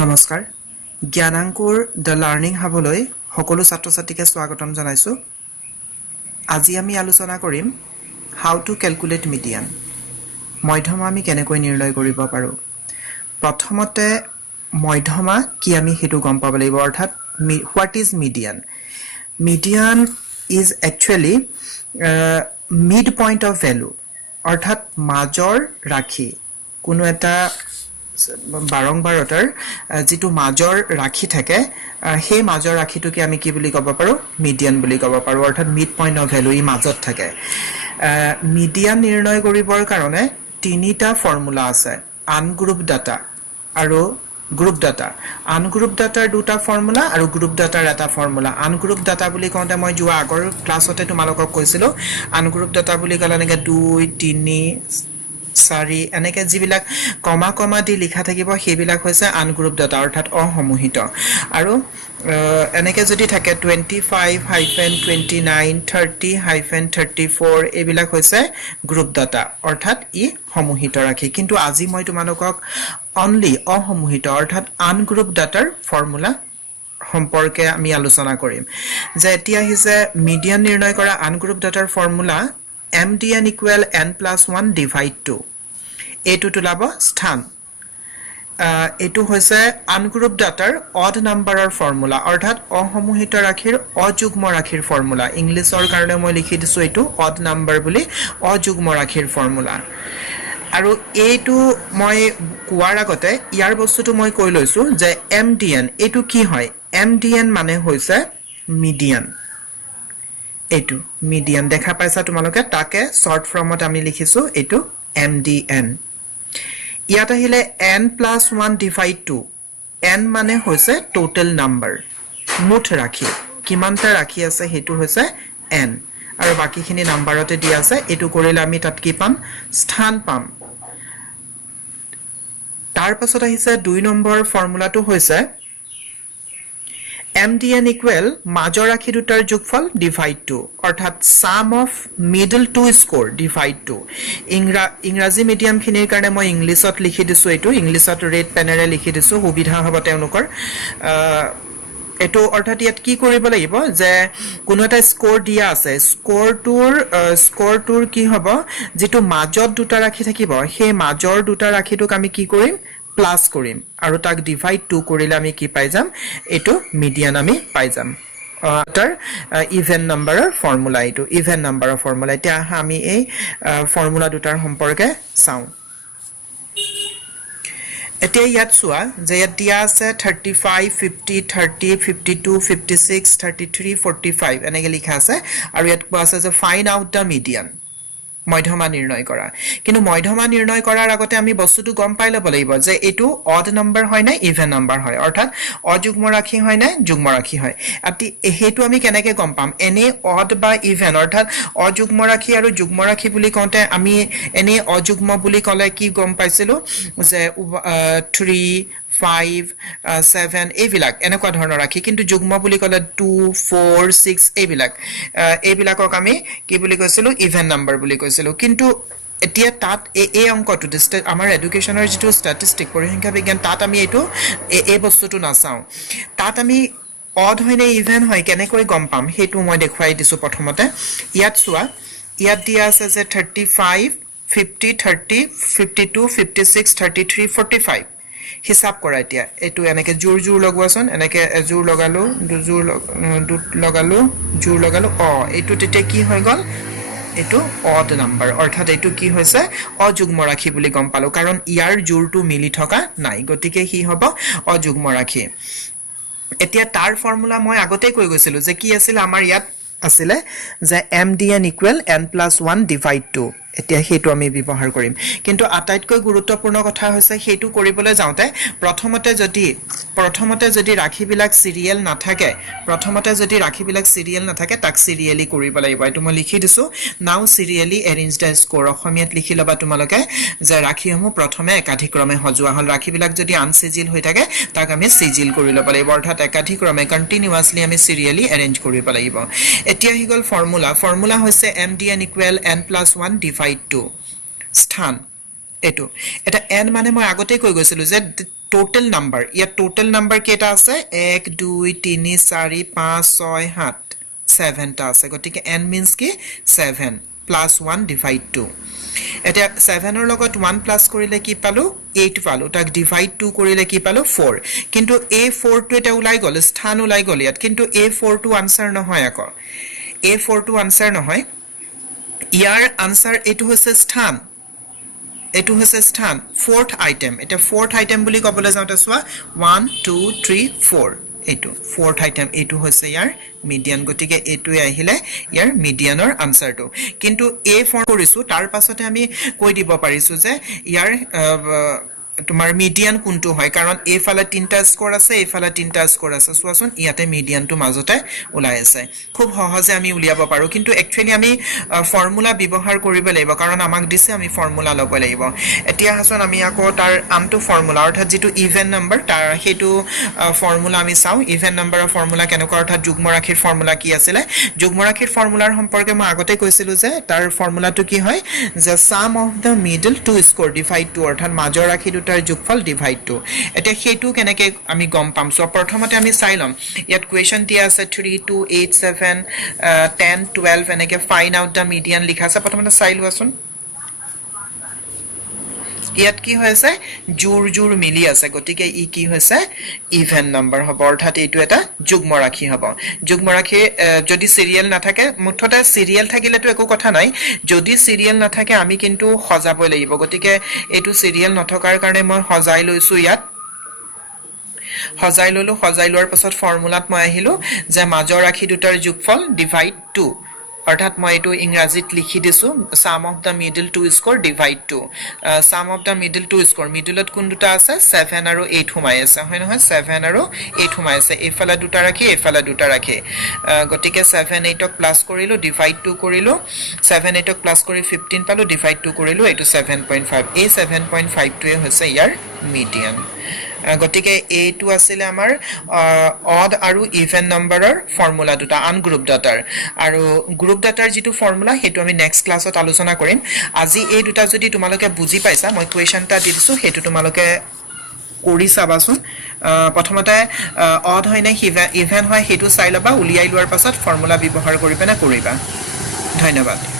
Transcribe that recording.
নমস্কাৰ জ্ঞানাংকুৰ the learning হাবলৈ সকলো ছাত্ৰ ছাত্ৰীকে স্বাগতম জনাইছো আজি আমি আলোচনা কৰিম হাউ টু ক্যালকুলেট মিডিয়ান মধ্যমা আমি কেনেকৈ নিৰ্ণয় কৰিব পাৰো প্ৰথমতে মধ্যমা কি আমি হেতু গম পাব লাগিব অৰ্থাৎ what is median median is actually mid point of value অৰ্থাৎ মাজৰ ৰাখি কোনো এটা বাৰংবাৰতৰ যেটো মাজৰ ৰাখি থাকে সেই মাজৰ ৰাখিটোকে আমি কি বুলি ক'ব পাৰো মিডিয়ান বুলি ক'ব পাৰো অৰ্থাৎ মিড পইণ্ট অফ ভ্যালু ই মাজত থাকে মিডিয়ান নিৰ্ণয় কৰিবৰ কাৰণে তিনিটা ফৰ্মুলা আছে আনগ্ৰুপ ডাটা আৰু গ্ৰুপ ডাটা আনগ্ৰুপ ডাটাৰ দুটা ফৰ্মুলা আৰু গ্ৰুপ ডাটাৰ এটা ফৰ্মুলা আনগ্ৰুপ ডাটা বুলি কওঁতে মই যোৱা আগৰ ক্লাছতে তোমালোকক কৈছিলো আনগ্ৰুপ ডাটা বুলি ক'লে এনেকে 2 3 সাৰি এনেকে যিবিলাক কমা কমা দি লিখা থাকিব হেবিলাক হৈছে আনগ্ৰুপ ডাটা অৰ্থাৎ অসমূহিত আৰু এনেকে যদি থাকে 25-29 30-34 এবিলাক হৈছে গ্ৰুপ ডাটা অৰ্থাৎ ই সমূহিত ৰাখি কিন্তু আজি মই তোমালোকক অনলি অসমূহিত অৰ্থাৎ আনগ্ৰুপ ডাটাৰ ফৰ্মুলা সম্পৰ্কে আমি আলোচনা কৰিম যে এতিয়া হিছে মিডিয়ান নিৰ্ণয় কৰা আনগ্ৰুপ ডাটাৰ formula MDN equal n plus 1 divide 2 এটো তুলাব স্থান এটো হৈছে আনগ্ৰুপ ডাটাৰ অড নাম্বাৰৰ ফৰ্মুলা অৰ্থাৎ অসমূহিত ৰাখিৰ অযুগ্ম ৰাখিৰ ফৰ্মুলা ইংলিছৰ কাৰণে মই লিখি দিছো এটো অড নাম্বাৰ বুলি অযুগ্ম ৰাখিৰ ফৰ্মুলা আৰু এটো মই কোৱাৰ আগতে ইয়াৰ বস্তুটো মই কৈ লৈছো যে MDN এটো কি হয় MDN মানে হৈছে মিডিয়ান এটো মিডিয়ান দেখা পাইছা তোমালোকে তাকে শৰ্ট ফৰ্মত আমি লিখিছো এটো MDN ইয়াত আহিলে n plus 1 divide 2 n মানে হৈছে টোটাল নাম্বাৰ মুঠ ৰাখি কিমানটা ৰাখি আছে হেতু হৈছে n আৰু বাকিখিনি নাম্বাৰতে দিয়া আছে এটো কৰিলে আমি তাত কি পাম স্থান পাম তাৰ পাছত আহিছে 2 নম্বৰ ফৰ্মুলাটো হৈছে MDN equal মাজৰ ৰাখি দুটাৰ যোগফল divide 2 অৰ্থাৎ sum of middle two score divide 2 ইংৰাজী মিডিয়াম খিনিৰ কাৰণে মই ইংলিছত লিখি দিছো এটো ইংলিছত ৰেড পেনেৰে লিখি দিছো সুবিধা হ'ব তেওঁলোকৰ এটো অৰ্থাৎ ইয়াত কি কৰিব লাগিব যে কোনো এটা স্কোৰ দিয়া আছে স্কোৰটোৰ কি হ'ব যেটো মাজত দুটা ৰাখি থাকিব সেই মাজৰ দুটা ৰাখিটোক আমি কি কৰিম প্লাস কৰিম আৰু তাক ডিভাইড 2 কৰিলে আমি কি পাই যাম এটো মিডিয়ান আমি পাই যাম তাৰ ইভেন নাম্বাৰৰ ফৰ্মুলা এটো ইভেন নাম্বাৰৰ ফৰ্মুলা এতিয়া আমি এই ফৰ্মুলা দুটাৰ সম্পৰ্কে চাও এতিয়া ইয়াত চোৱা যে ইয়াত দিয়া আছে 35 50 30 52 56 33 45 এনেকে লিখা আছে আৰু ইয়াত কোৱা আছে যে ফাইন্ড আউট দা মিডিয়ান মধ্যমা নিৰ্ণয় কৰা কিন্তু মধ্যমা নিৰ্ণয় কৰাৰ আগতে আমি বস্তুটো গম পাই ল'ব লাগিব যে এটো অড নাম্বাৰ হয় না ইভেন নাম্বাৰ হয় অৰ্থাৎ অযুগ্ম ৰাখি হয় না যুগ্ম ৰাখি হয় আতি হেতু আমি কেনেকে গম পাম এনে অড বা ইভেন অৰ্থাৎ অযুগ্ম ৰাখি আৰু যুগ্ম ৰাখি বুলি কওঁতে আমি এনে অযুগ্ম বুলি ক'লে কি গম পাইছিলো যে 3 5 7 এইবিলাক এনেকুৱা ধৰণৰ ৰাখি কিন্তু যুগ্ম বুলি ক'লে 2 4 6 এইবিলাকক আমি কি বুলি কৈছিলো ইভেন নাম্বাৰ বুলি কৈছিলো কিন্তু এতিয়া তাত এই অংকটো আমাৰ এডুকেশনৰ যেটো ষ্টেটিষ্টিক পৰিসংখ্যা বিজ্ঞান তাত আমি এটো এই বস্তুটো নাচাও তাত আমি অড হয় নে ইভেন হয় কেনেকৈ গম পাম হেতু মই দেখুৱাই দিছো প্ৰথমতে ইয়াত চোৱা ইয়াত দিয়া আছে যে 35 50 30 52 56 33 45 হিসাব কৰা এতিয়া এটো এনেকে জোৰ লগোৱাছন এনেকে জোৰ লগালো দুজোৰ লগালো জোৰ লগালো এটো তেতে কি হৈ গল এটো অড নাম্বাৰ অৰ্থাৎ এটো কি হৈছে অযুগ্ম ৰাখি বুলি গম পালো কাৰণ ইয়াৰ জোৰটো মিলি থকা নাই গতিকে কি হ'ব অযুগ্ম ৰাখি এতিয়া তাৰ ফৰ্মুলা মই আগতে কৈ গৈছিলো যে কি আছিল আমাৰ ইয়াত আছিলে যে MDN equal n plus 1 divide 2 এতিয়া হেতু আমি ব্যৱহাৰ কৰিম কিন্তু আটাইতকৈ গুৰুত্বপূৰ্ণ কথা হৈছে হেতু কৰিবলৈ যাওঁতে প্ৰথমতে যদি ৰাখিবিলাক সিৰিয়েল নাথাকে তাক সিৰিয়েলি কৰিব লাগিব এটো মই লিখি দিছো নাও সিৰিয়েলি এৰেঞ্জ দা স্কোৰ অসমীয়াত লিখি লবা তোমালোকে যে ৰাখিসমূহ প্ৰথমে একাধিক্ৰমে সজোৱা হল ৰাখিবিলাক যদি আনসিজিল হৈ থাকে তাক আমি সিজিল কৰি ল'ব লাগিব অৰ্থাৎ একাধিক্ৰমে কন্টিনিউয়াসলি আমি সিৰিয়েলি এৰেঞ্জ কৰিব লাগিব এতিয়া হি গল ফৰ্মুলা হৈছে MDN equal n plus 1 divide 2 স্থান এটো এটা n মানে মই আগতে কৈ গৈছিলো যে total number ইয়াত total number কেটা আছে 1 2 3 4 5 6 7 7 টা আছে গতিকে n means কি 7 plus 1 divide 2 এটা 7 এর লগত 1 প্লাস কৰিলে কি পালো 8 পালো তাক ডিভাইড 2 কৰিলে কি পালো 4 কিন্তু a4 টো এটা উলাই গল স্থান উলাই গল ইয়াত কিন্তু a4 টো আনসার নহয় আকৌ a4 টো আনসার নহয় ইয়াৰ আনসার এটো হৈছে স্থান এটো হৈছে স্থান fourth item এটা fourth item বুলি কবলে যাওতে সোৱা 1 2 3 4 এটো fourth item এটো হৈছে ইয়াৰ মিডিয়ান গতিকে এটোই আহিলে ইয়াৰ মিডিয়ানৰ আনসাৰটো কিন্তু a ফৰ্ম কৰিছো তাৰ পাছতে আমি কৈ দিব পাৰিছো যে ইয়াৰ তোমাৰ মিডিয়ান কোনটো হয় কাৰণ a ফালে তিনটা স্কোৰ আছে a ফালে তিনটা স্কোৰ আছে সোৱাচোন ইয়াতে মিডিয়ানটো মাজতে ওলাই আছে খুব সহজে আমি উলিয়াব পাৰো কিন্তু একচুয়ালি আমি ফৰ্মুলা ব্যৱহাৰ কৰিব লাগিব কাৰণ আমাক দিছে আমি ফৰ্মুলা লব লাগিব এতিয়া হাসন আমি আকৌ তাৰ আমটো ফৰ্মুলা অৰ্থাৎ যেটো ইভেন নাম্বাৰ তাৰ হেতু ফৰ্মুলা আমি চাও ইভেন নাম্বাৰৰ ফৰ্মুলা কেনেকুৱা অৰ্থাৎ যুগ্ম ৰাশিৰ ফৰ্মুলা কি আছিল যুগ্ম ৰাশিৰ ফৰ্মুলাৰ সম্পৰ্কে মই আগতে কৈছিলো যে তাৰ ফৰ্মুলাটো কি হয় যে sum of the middle two score divide 2 অৰ্থাৎ মাজৰ ৰাশি দুটাৰ যোগফল divide 2 এটা হেতু কেনেকে আমি গম পাম সো প্ৰথমতে আমি চাই লম ইয়াত কোৱেশ্চন দিয়া আছে 3 2 8 7 10 12 এনেকে ফাইন্ড আউট দা মিডিয়ান লিখা আছে প্ৰথমতে চাই লোৱাচোন ইয়াত কি হৈছে জোৰ জোৰ মিলি আছে গতিকে ই কি হৈছে ইভেন নাম্বাৰ হ'ব অৰ্থাৎ এটো এটা যুগ্ম ৰাশি হ'ব যুগ্ম ৰাশি যদি সিৰিয়াল না থাকে মুঠতে সিৰিয়াল থাকিলে তো একো কথা নাই যদি সিৰিয়াল না থাকে আমি কিন্তু সজাবই লাগিব গতিকে এটো সিৰিয়াল নথকাৰ কাৰণে মই সজাই লৈছো ইয়াত সজাই ললো সজাই লোৱাৰ পাছত ফৰ্মুলাত মই আহিলো যে মাজৰ ৰাশি দুটাৰ যোগফল ডিভাইড 2 অৰ্থাৎ মই এটো ইংৰাজীত লিখি দিছো sum of the middle two score divide 2 sum of the middle two score মিডলত কোন দুটা আছে 7 আৰু 8 হুমাই আছে হয় নহয় 7 আৰু 8 হুমাই আছে এফালে দুটা ৰাখি এফালে দুটা ৰাখি গতিকে 7 8 ক প্লাস কৰিলো ডিভাইড 2 কৰিলো 7 8 ক প্লাস কৰি 15 পালো ডিভাইড 2 কৰিলো এটো 7.5 এই 7.5 টোৱে হৈছে ইয়াৰ মিডিয়ান গতিকে এটো আছিল আমাৰ অড আৰু ইভেন নাম্বাৰৰ ফৰ্মুলা দুটা আন গ্ৰুপ ডাটাৰ আৰু গ্ৰুপ ডাটাৰ যেটো ফৰ্মুলা হেতু আমি নেক্সট ক্লাছত আলোচনা কৰিম আজি এই দুটা যদি তোমালোকে বুজি পাইছা মই কোৱেশ্চনটা দিছো হেতু তোমালোকে কৰি চাবাচোন প্ৰথমতে অড হয় না ইভেন হয় হেতু চাই লবা উলিয়াই লোৱাৰ পাছত ফৰ্মুলা ব্যৱহাৰ কৰি পেনা কৰিবা ধন্যবাদ